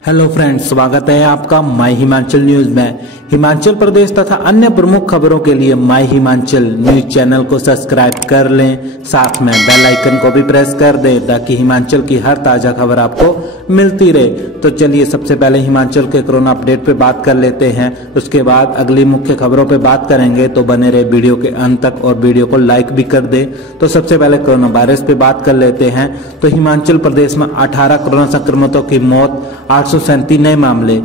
Hello friends, स्वागत है आपका माय हिमाचल न्यूज में। हिमाचल प्रदेश तथा अन्य प्रमुख खबरों के लिए माय हिमाचल न्यूज चैनल को सब्सक्राइब कर लें, साथ में बेल आइकन को भी प्रेस कर दें ताकि हिमाचल की हर ताजा खबर आपको मिलती रहे। तो चलिए सबसे पहले हिमाचल के कोरोना अपडेट पे बात कर लेते हैं, उसके बाद अगली मुख्य खबरों पे बात करेंगे। तो बने रहे वीडियो के अंत तक और वीडियो को लाइक भी कर दे। तो सबसे पहले कोरोना वायरस पे बात कर लेते हैं। तो हिमाचल प्रदेश में 18 कोरोना संक्रमितों की मौत, 837 नए मामले।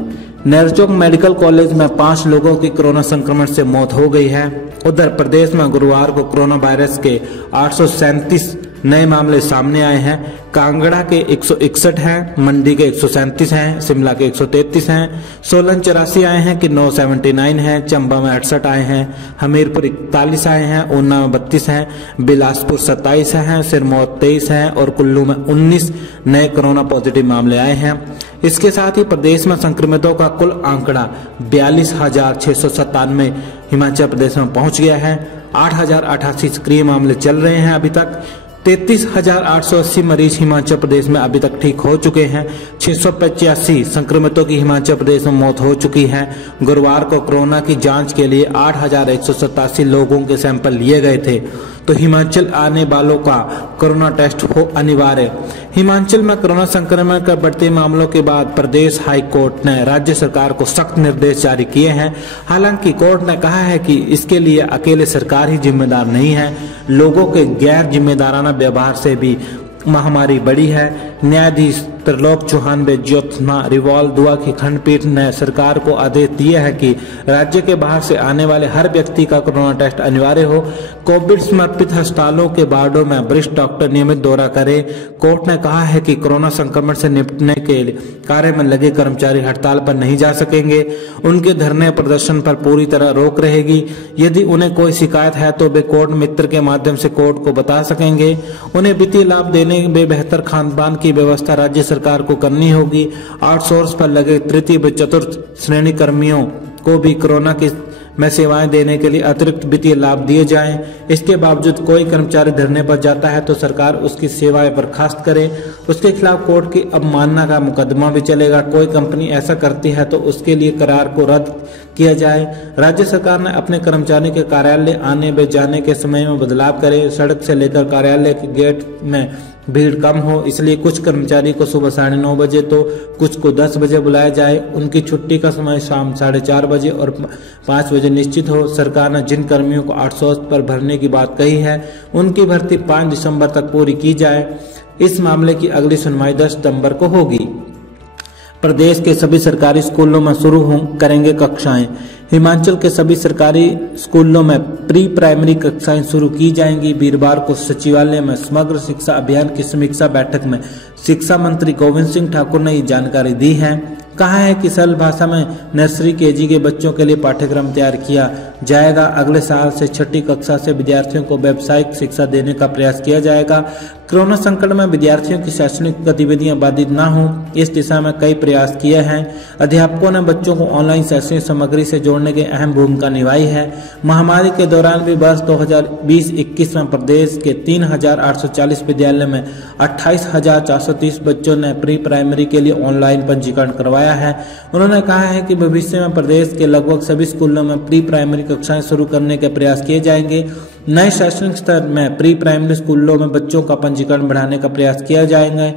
नेरचौक मेडिकल कॉलेज में 5 लोगों की कोरोना संक्रमण से मौत हो गई है। उधर प्रदेश में गुरुवार को कोरोना वायरस के 837 नए मामले सामने आए हैं। कांगड़ा के 161 हैं, मंडी के 137 हैं, शिमला के 133 हैं, सोलन 84 आए हैं कि 979 हैं, चंबा में 68 आए हैं, हमीरपुर 41 आए हैं, ऊना में 32 हैं, बिलासपुर 27 हैं, सिरमौर 23 हैं और कुल्लू में 19 नए कोरोना पॉजिटिव मामले आए हैं। इसके साथ ही प्रदेश में संक्रमितों का कुल आंकड़ा 42,697 हिमाचल प्रदेश में पहुंच गया है। 8,088 सक्रिय मामले चल रहे हैं अभी तक। 33,880 मरीज हिमाचल प्रदेश में अभी तक ठीक हो चुके हैं। 685 संक्रमितों की हिमाचल प्रदेश में मौत हो चुकी है। गुरुवार को कोरोना की जांच के लिए 8,187 लोगों के सैंपल लिए गए थे। तो हिमाचल आने वालों का कोरोना टेस्ट हो अनिवार्य। हिमाचल में कोरोना संक्रमण के बढ़ते मामलों के बाद प्रदेश हाई कोर्ट ने राज्य सरकार को सख्त निर्देश जारी किए हैं। हालांकि कोर्ट ने कहा है कि इसके लिए अकेले सरकार ही जिम्मेदार नहीं है, लोगों के गैर जिम्मेदाराना व्यवहार से भी महामारी बढ़ी है। न्यायाधीश त्रिलोक चौहान व ज्योत्सना रिवाल दुआ की खंडपीठ ने सरकार को आदेश दिए है कि राज्य के बाहर से आने वाले हर व्यक्ति का कोरोना टेस्ट अनिवार्य हो। कोविड समर्पित अस्पतालों के वार्डों में वरिष्ठ डॉक्टर नियमित दौरा करें। कोर्ट ने कहा है कि कोरोना संक्रमण से निपटने के कार्य में लगे कर्मचारी हड़ताल पर नहीं जा सकेंगे। उनके धरने प्रदर्शन पर पूरी तरह रोक रहेगी। यदि उन्हें कोई शिकायत है तो वे कोर्ट मित्र के माध्यम से कोर्ट को बता सकेंगे। उन्हें वित्तीय लाभ देने में बेहतर खान-पान की व्यवस्था राज्य सरकार को करनी होगी। आउटसोर्स पर लगे तृतीय व चतुर्थ श्रेणी कर्मियों को भी कोरोना की में सेवाएं देने के लिए अतिरिक्त वित्तीय लाभ दिए जाएं। इसके बावजूद कोई कर्मचारी धरने पर जाता है तो सरकार उसकी सेवाएं बर्खास्त करे। उसके खिलाफ कोर्ट की अवमानना का मुकदमा भी चलेगा। कोई कंपनी ऐसा करती है तो उसके लिए करार को रद्द किया जाए। राज्य सरकार ने अपने कर्मचारी के कार्यालय आने व जाने के समय में बदलाव करे। सड़क से लेकर कार्यालय के गेट में भीड़ कम हो, इसलिए कुछ कर्मचारी को सुबह 9:30 बजे तो कुछ को 10 बजे बुलाया जाए। उनकी छुट्टी का समय शाम 4:30 बजे और 5 बजे निश्चित हो। सरकार ने जिन कर्मियों को 800 पर भरने की बात कही है उनकी भर्ती 5 दिसंबर तक पूरी की जाए। इस मामले की अगली सुनवाई 10 सितंबर को होगी। प्रदेश के सभी सरकारी स्कूलों में शुरू करेंगे कक्षाएं। हिमाचल के सभी सरकारी स्कूलों में प्री प्राइमरी कक्षाएं शुरू की जाएंगी। वीरवार को सचिवालय में समग्र शिक्षा अभियान की समीक्षा बैठक में शिक्षा मंत्री गोविंद सिंह ठाकुर ने ये जानकारी दी है। कहा है कि सरल भाषा में नर्सरी केजी के बच्चों के लिए पाठ्यक्रम तैयार किया जाएगा। अगले साल से 6ठी कक्षा से विद्यार्थियों को व्यावसायिक शिक्षा देने का प्रयास किया जाएगा। कोरोना संकट में विद्यार्थियों की शैक्षणिक गतिविधियां बाधित न हो, इस दिशा में कई प्रयास किए हैं। अध्यापकों ने बच्चों को ऑनलाइन शैक्षणिक सामग्री से जोड़ने की अहम भूमिका निभाई है। महामारी के दौरान भी वर्ष 2020-21 में प्रदेश के 3,840 विद्यालय में 28,430 बच्चों ने प्री प्राइमरी के लिए ऑनलाइन पंजीकरण करवाया है। उन्होंने कहा है कि भविष्य में प्रदेश के लगभग सभी स्कूलों में प्री प्राइमरी कक्षाएं शुरू करने के प्रयास किए जाएंगे। नए शैक्षणिक स्तर में प्री प्राइमरी स्कूलों में बच्चों का पंजीकरण बढ़ाने का प्रयास किया जाएगा।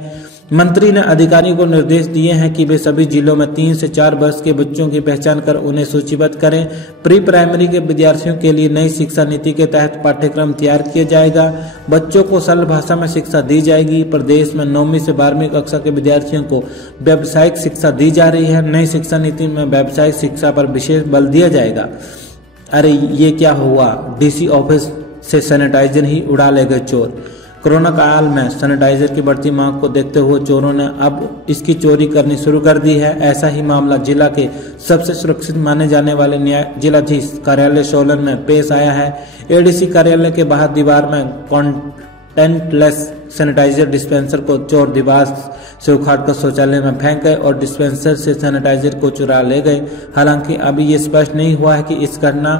मंत्री ने अधिकारियों को निर्देश दिए हैं कि वे सभी जिलों में 3 से 4 वर्ष के बच्चों की पहचान कर उन्हें सूचीबद्ध करें। प्री प्राइमरी के विद्यार्थियों के लिए नई शिक्षा नीति के तहत पाठ्यक्रम तैयार किया जाएगा। बच्चों को सरल भाषा में शिक्षा दी जाएगी। प्रदेश में 9वीं से 12वीं कक्षा के विद्यार्थियों को व्यावसायिक शिक्षा दी जा रही है। नई शिक्षा नीति में व्यावसायिक शिक्षा पर विशेष बल दिया जाएगा। अरे ये क्या हुआ, डीसी ऑफिस से सैनिटाइजर ही उड़ा ले गए चोर। कोरोना काल में सैनिटाइजर की बढ़ती मांग को देखते हुए चोरों ने अब इसकी चोरी करनी शुरू कर दी है। ऐसा ही मामला जिला के सबसे सुरक्षित माने जाने वाले जिलाधीश कार्यालय सोलन में पेश आया है। एडीसी कार्यालय के बाहर दीवार में कॉन्टेंटलेस सैनिटाइजर डिस्पेंसर को चोर दीवार से उखाड़कर शौचालय में फेंक गए और डिस्पेंसर से सैनिटाइजर को चुरा ले गए। हालांकि अभी ये स्पष्ट नहीं हुआ है कि इस घटना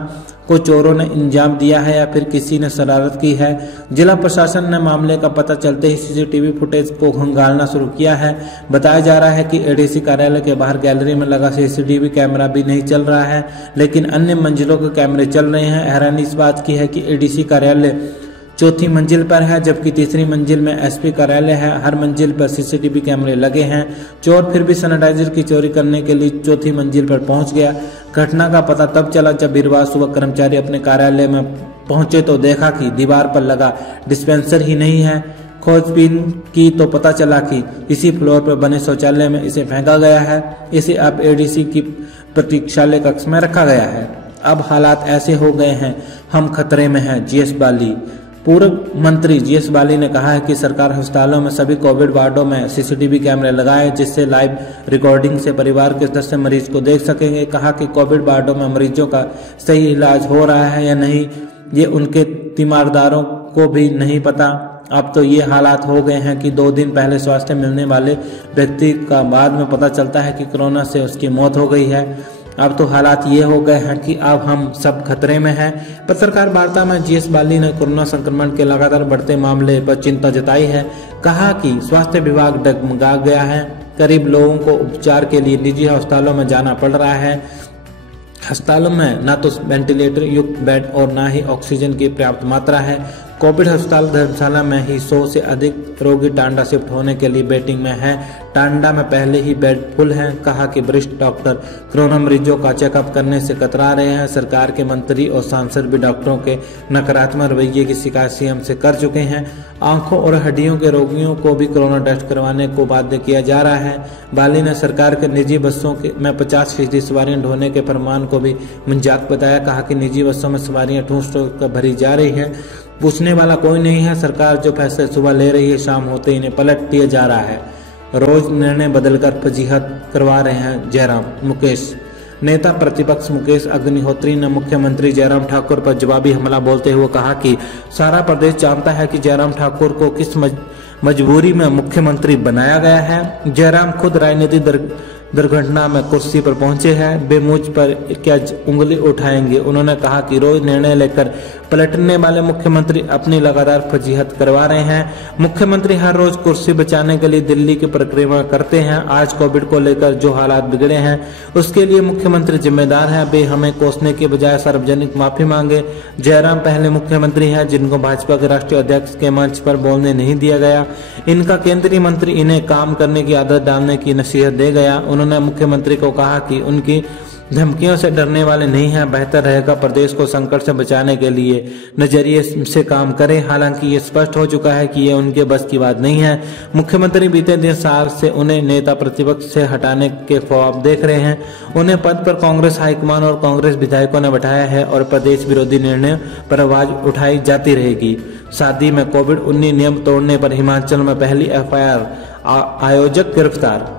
को चोरों ने अंजाम दिया है या फिर किसी ने शरारत की है। जिला प्रशासन ने मामले का पता चलते ही सीसीटीवी फुटेज को खंगालना शुरू किया है। बताया जा रहा है कि एडीसी कार्यालय के बाहर गैलरी में लगा सीसीटीवी कैमरा भी नहीं चल रहा है, लेकिन अन्य मंजिलों के कैमरे चल रहे हैं। हैरानी इस बात की है कि एडीसी कार्यालय चौथी मंजिल पर है, जबकि तीसरी मंजिल में एसपी कार्यालय है। हर मंजिल पर सीसीटीवी कैमरे लगे हैं। चोर फिर भी सैनिटाइजर की चोरी करने के लिए चौथी मंजिल पर पहुंच गया। घटना का पता तब चला जब वीरवार सुबह कर्मचारी अपने कार्यालय में पहुंचे तो देखा कि दीवार पर लगा डिस्पेंसर ही नहीं है। खोजबीन की तो पता चला कि इसी फ्लोर पर बने शौचालय में इसे फेंका गया है। इसे अब एडीसी की प्रतीक्षालय कक्ष में रखा गया है। अब हालात ऐसे हो गए हैं, हम खतरे में हैं। जीएस बाली। पूर्व मंत्री जीएस बाली ने कहा है कि सरकार अस्पतालों में सभी कोविड वार्डों में सीसीटीवी कैमरे लगाए, जिससे लाइव रिकॉर्डिंग से परिवार के सदस्य मरीज को देख सकेंगे। कहा कि कोविड वार्डों में मरीजों का सही इलाज हो रहा है या नहीं, ये उनके तीमारदारों को भी नहीं पता। अब तो ये हालात हो गए हैं कि 2 दिन पहले स्वास्थ्य मिलने वाले व्यक्ति का बाद में पता चलता है कि कोरोना से उसकी मौत हो गई है। अब तो हालात ये हो गए हैं कि अब हम सब खतरे में हैं। पत्रकार वार्ता में जीएस बाली ने कोरोना संक्रमण के लगातार बढ़ते मामले पर चिंता जताई है। कहा कि स्वास्थ्य विभाग डगमगा गया है। करीब लोगों को उपचार के लिए निजी अस्पतालों में जाना पड़ रहा है। अस्पतालों में न तो वेंटिलेटर युक्त बेड और न ही ऑक्सीजन की पर्याप्त मात्रा है। कोविड अस्पताल धर्मशाला में ही 100 से अधिक रोगी टांडा शिफ्ट होने के लिए वेटिंग में है। टांडा में पहले ही बेड फुल है। कहा कि वरिष्ठ डॉक्टर कोरोना मरीजों का चेकअप करने से कतरा रहे हैं। सरकार के मंत्री और सांसद भी डॉक्टरों के नकारात्मक रवैये की शिकायत सीएम से कर चुके हैं। आंखों और हड्डियों के रोगियों को भी कोरोना टेस्ट करवाने को बाध्य किया जा रहा है। बाली ने सरकार के निजी बसों में 50% सवारियां ढोने के फरमान को भी मंजात बताया। कहा कि निजी बसों में सवारियां ठूस कर भरी जा रही है, पूछने वाला कोई नहीं है। सरकार जो फैसले सुबह ले रही है, शाम होते ही इन्हें पलट दिया जा रहा है। रोज निर्णय बदलकर फजीहत करवा रहे हैं जयराम। मुकेश। नेता प्रतिपक्ष मुकेश अग्निहोत्री ने मुख्यमंत्री जयराम ठाकुर पर जवाबी हमला बोलते हुए कहा कि सारा प्रदेश जानता है कि जयराम ठाकुर को किस मजबूरी में मुख्यमंत्री बनाया गया है। जयराम खुद राजनीतिक दुर्घटना में कुर्सी पर पहुंचे हैं, वे मुझ पर क्या उंगली उठाएंगे। उन्होंने कहा कि रोज निर्णय लेकर पलटने वाले मुख्यमंत्री अपनी लगातार फजीहत करवा रहे हैं। मुख्यमंत्री हर रोज कुर्सी बचाने के लिए दिल्ली की परिक्रमा करते हैं। आज कोविड को लेकर जो हालात बिगड़े हैं उसके लिए मुख्यमंत्री जिम्मेदार है। वे हमें कोसने के बजाय सार्वजनिक माफी मांगे। जयराम पहले मुख्यमंत्री हैं जिनको भाजपा के राष्ट्रीय अध्यक्ष के मंच पर बोलने नहीं दिया गया। इनका केंद्रीय मंत्री इन्हें काम करने की आदत डालने की नसीहत दे गया। उन्होंने मुख्यमंत्री को कहा कि उनकी धमकियों से डरने वाले नहीं हैं। बेहतर रहेगा प्रदेश को संकट से बचाने के लिए नजरिए से काम करें। हालांकि ये स्पष्ट हो चुका है कि ये उनके बस की बात नहीं है। मुख्यमंत्री बीते 3 साल से उन्हें नेता प्रतिपक्ष से हटाने के ख्वाब देख रहे हैं। उन्हें पद पर कांग्रेस हाईकमान और कांग्रेस विधायकों ने बैठाया है और प्रदेश विरोधी निर्णय पर आवाज उठाई जाती रहेगी। शादी में कोविड-19 नियम तोड़ने पर हिमाचल में पहली एफआईआर, आयोजक गिरफ्तार।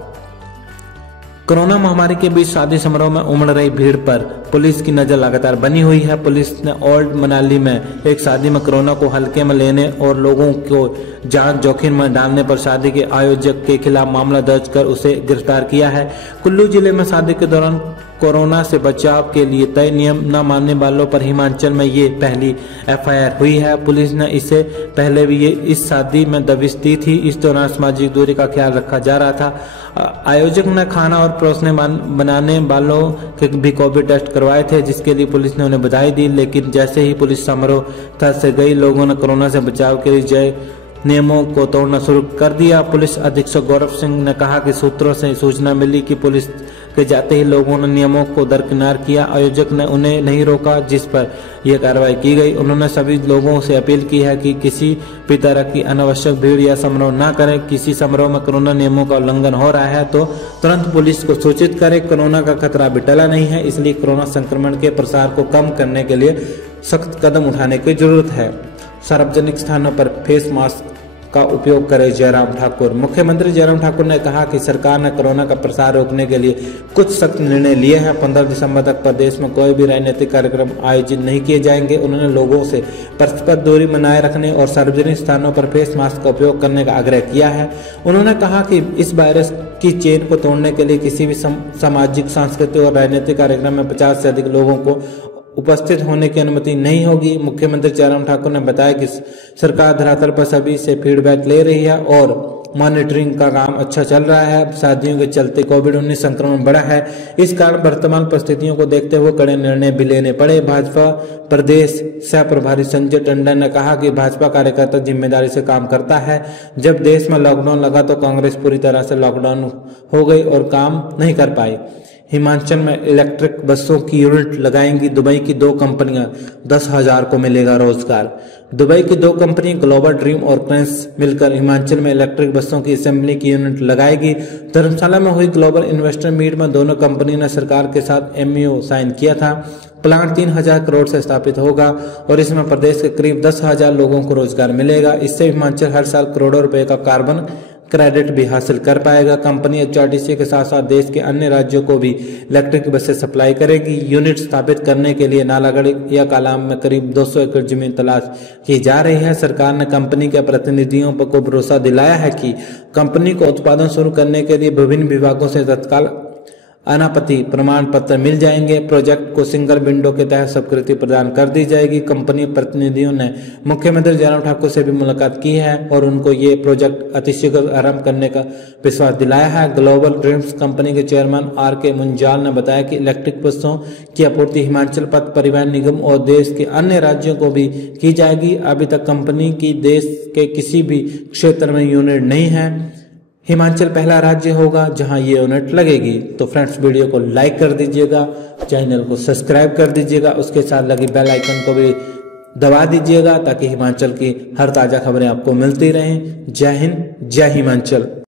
कोरोना महामारी के बीच शादी समारोह में उमड़ रही भीड़ पर पुलिस की नजर लगातार बनी हुई है। पुलिस ने ओल्ड मनाली में एक शादी में कोरोना को हल्के में लेने और लोगों को जान जोखिम में डालने पर शादी के आयोजक के खिलाफ मामला दर्ज कर उसे गिरफ्तार किया है। कुल्लू जिले में शादी के दौरान कोरोना से बचाव के लिए तय नियम न मानने वालों पर हिमाचल में ये पहली एफआईआर हुई है। पुलिस ने इससे पहले भी ये इस शादी में दबिश दी थी। इस दौरान सामाजिक दूरी का ख्याल रखा जा रहा था। आयोजक ने खाना और परोसने बनाने वालों के भी कोविड टेस्ट करवाए थे, जिसके लिए पुलिस ने उन्हें बधाई दी। लेकिन जैसे ही पुलिस समारोह स्थल से गई, लोगों ने कोरोना से बचाव के लिए नियमों को तोड़ना शुरू कर दिया। पुलिस अधीक्षक गौरव सिंह ने कहा कि सूत्रों से सूचना मिली कि पुलिस के जाते ही लोगों ने नियमों को दरकिनार किया। आयोजक ने उन्हें नहीं रोका, जिस पर यह कार्रवाई की गई। उन्होंने सभी लोगों से अपील की है कि किसी भी तरह की अनावश्यक भीड़ या समारोह न करें। किसी समारोह में कोरोना नियमों का उल्लंघन हो रहा है तो तुरंत पुलिस को सूचित करें। कोरोना का खतरा अभी टला नहीं है, इसलिए कोरोना संक्रमण के प्रसार को कम करने के लिए सख्त कदम उठाने की जरूरत है। सार्वजनिक स्थानों पर फेस मास्क का उपयोग करे जयराम ठाकुर। मुख्यमंत्री जयराम ठाकुर ने कहा कि सरकार ने कोरोना का प्रसार रोकने के लिए कुछ सख्त निर्णय लिए हैं। 15 दिसंबर तक प्रदेश में कोई भी राजनीतिक कार्यक्रम आयोजित नहीं किए जाएंगे। उन्होंने लोगों से परस्पर दूरी बनाए रखने और सार्वजनिक स्थानों पर फेस मास्क का उपयोग करने का आग्रह किया है। उन्होंने कहा कि इस वायरस की चेन को तोड़ने के लिए किसी भी सामाजिक, सांस्कृतिक और राजनीतिक कार्यक्रम में 50 से अधिक लोगों को उपस्थित होने की अनुमति नहीं होगी। मुख्यमंत्री जयराम ठाकुर ने बताया कि सरकार धरातल पर सभी से फीडबैक ले रही है और मॉनिटरिंग का काम अच्छा चल रहा है। शादियों के चलते कोविड-19 संक्रमण बढ़ा है, इस कारण वर्तमान परिस्थितियों को देखते हुए कड़े निर्णय भी लेने पड़े। भाजपा प्रदेश सह प्रभारी संजय टंडन ने कहा कि भाजपा कार्यकर्ता जिम्मेदारी से काम करता है। जब देश में लॉकडाउन लगा तो कांग्रेस पूरी तरह से लॉकडाउन हो गई और काम नहीं कर पाई। हिमाचल में इलेक्ट्रिक बसों की यूनिट लगाएंगी दुबई की 2 कंपनियां, 10,000 को मिलेगा रोजगार। दुबई की 2 कंपनी ग्लोबल ड्रीम और क्रेंस मिलकर हिमाचल में इलेक्ट्रिक बसों की असेंबली की यूनिट लगाएगी। धर्मशाला में हुई ग्लोबल इन्वेस्टर मीट में दोनों कंपनी ने सरकार के साथ MOU साइन किया था। प्लांट 3,000 करोड़ से स्थापित होगा और इसमें प्रदेश के करीब 10,000 लोगों को रोजगार मिलेगा। इससे हिमाचल हर साल करोड़ों रुपए का कार्बन क्रेडिट भी हासिल कर पाएगा। कंपनी HRTC के साथ साथ देश के अन्य राज्यों को भी इलेक्ट्रिक बसें सप्लाई करेगी। यूनिट स्थापित करने के लिए नालागढ़ या कालाम में करीब 200 एकड़ जमीन तलाश की जा रही है। सरकार ने कंपनी के प्रतिनिधियों को भरोसा दिलाया है कि कंपनी को उत्पादन शुरू करने के लिए विभिन्न विभागों से तत्काल अनापत्ति प्रमाण पत्र मिल जाएंगे। प्रोजेक्ट को सिंगल विंडो के तहत स्वीकृति प्रदान कर दी जाएगी। कंपनी प्रतिनिधियों ने मुख्यमंत्री जयराम ठाकुर से भी मुलाकात की है और उनको ये प्रोजेक्ट अतिशीघ्र आरंभ करने का विश्वास दिलाया है। ग्लोबल ड्रीम्स कंपनी के चेयरमैन RK मुंजाल ने बताया कि इलेक्ट्रिक बसों की आपूर्ति हिमाचल पथ परिवहन निगम और देश के अन्य राज्यों को भी की जाएगी। अभी तक कंपनी की देश के किसी भी क्षेत्र में यूनिट नहीं है। हिमाचल पहला राज्य होगा जहां ये यूनिट लगेगी। तो फ्रेंड्स, वीडियो को लाइक कर दीजिएगा, चैनल को सब्सक्राइब कर दीजिएगा, उसके साथ लगी बेल आइकन को भी दबा दीजिएगा ताकि हिमाचल की हर ताजा खबरें आपको मिलती रहें। जय हिंद, जय हिमाचल।